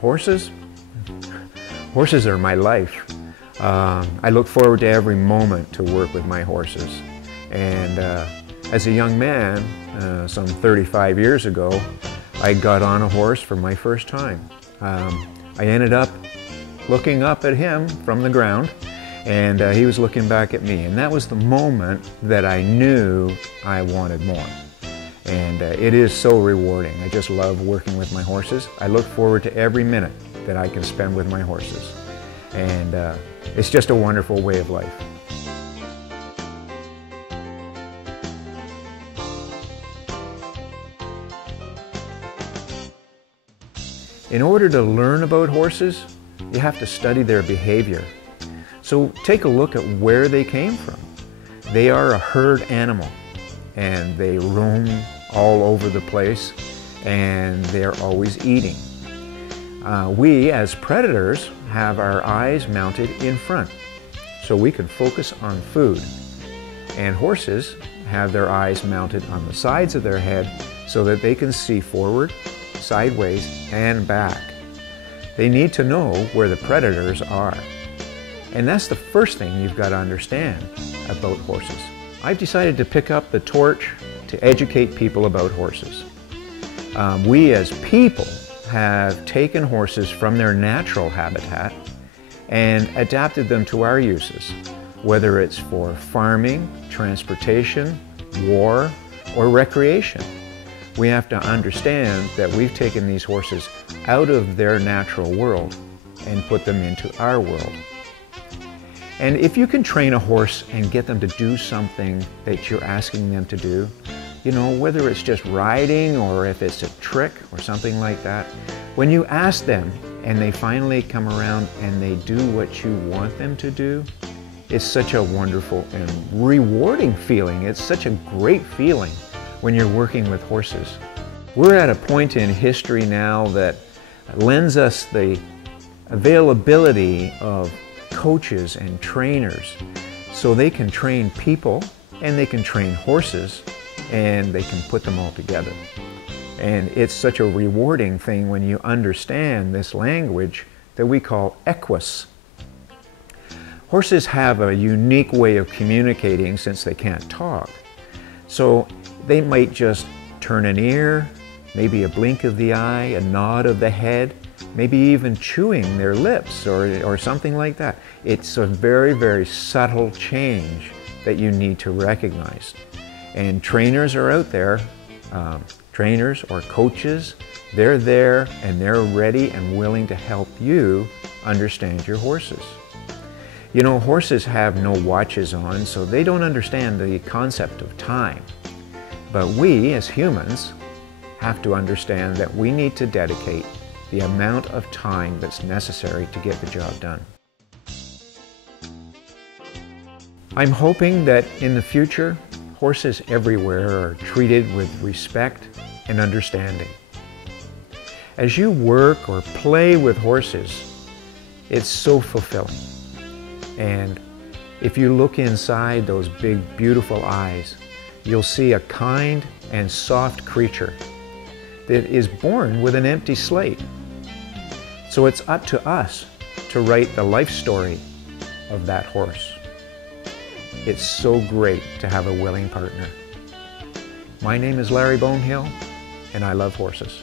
Horses? Horses are my life. I look forward to every moment to work with my horses. And as a young man, some 35 years ago, I got on a horse for my first time. I ended up looking up at him from the ground, and he was looking back at me. And that was the moment that I knew I wanted more. And it is so rewarding. I just love working with my horses. I look forward to every minute that I can spend with my horses. And it's just a wonderful way of life. In order to learn about horses, you have to study their behavior. So take a look at where they came from. They are a herd animal, and they roam all over the place, and they're always eating. We, as predators, have our eyes mounted in front, so we can focus on food. And horses have their eyes mounted on the sides of their head so that they can see forward, sideways, and back. They need to know where the predators are. And that's the first thing you've got to understand about horses. I've decided to pick up the torch to educate people about horses. We as people have taken horses from their natural habitat and adapted them to our uses, whether it's for farming, transportation, war, or recreation. We have to understand that we've taken these horses out of their natural world and put them into our world. And if you can train a horse and get them to do something that you're asking them to do, you know, whether it's just riding or if it's a trick or something like that, when you ask them and they finally come around and they do what you want them to do, it's such a wonderful and rewarding feeling. It's such a great feeling when you're working with horses. We're at a point in history now that lends us the availability of coaches and trainers so they can train people and they can train horses and they can put them all together. And it's such a rewarding thing when you understand this language that we call equus. Horses have a unique way of communicating since they can't talk. So they might just turn an ear, maybe a blink of the eye, a nod of the head, maybe even chewing their lips or something like that. It's a very, very subtle change that you need to recognize. And trainers are out there, trainers or coaches, they're there and they're ready and willing to help you understand your horses. You know, horses have no watches on, so they don't understand the concept of time. But we, as humans, have to understand that we need to dedicate the amount of time that's necessary to get the job done. I'm hoping that in the future, horses everywhere are treated with respect and understanding. As you work or play with horses, it's so fulfilling. And if you look inside those big, beautiful eyes, you'll see a kind and soft creature that is born with an empty slate. So it's up to us to write the life story of that horse. It's so great to have a willing partner. My name is Larry Bonehill, and I love horses.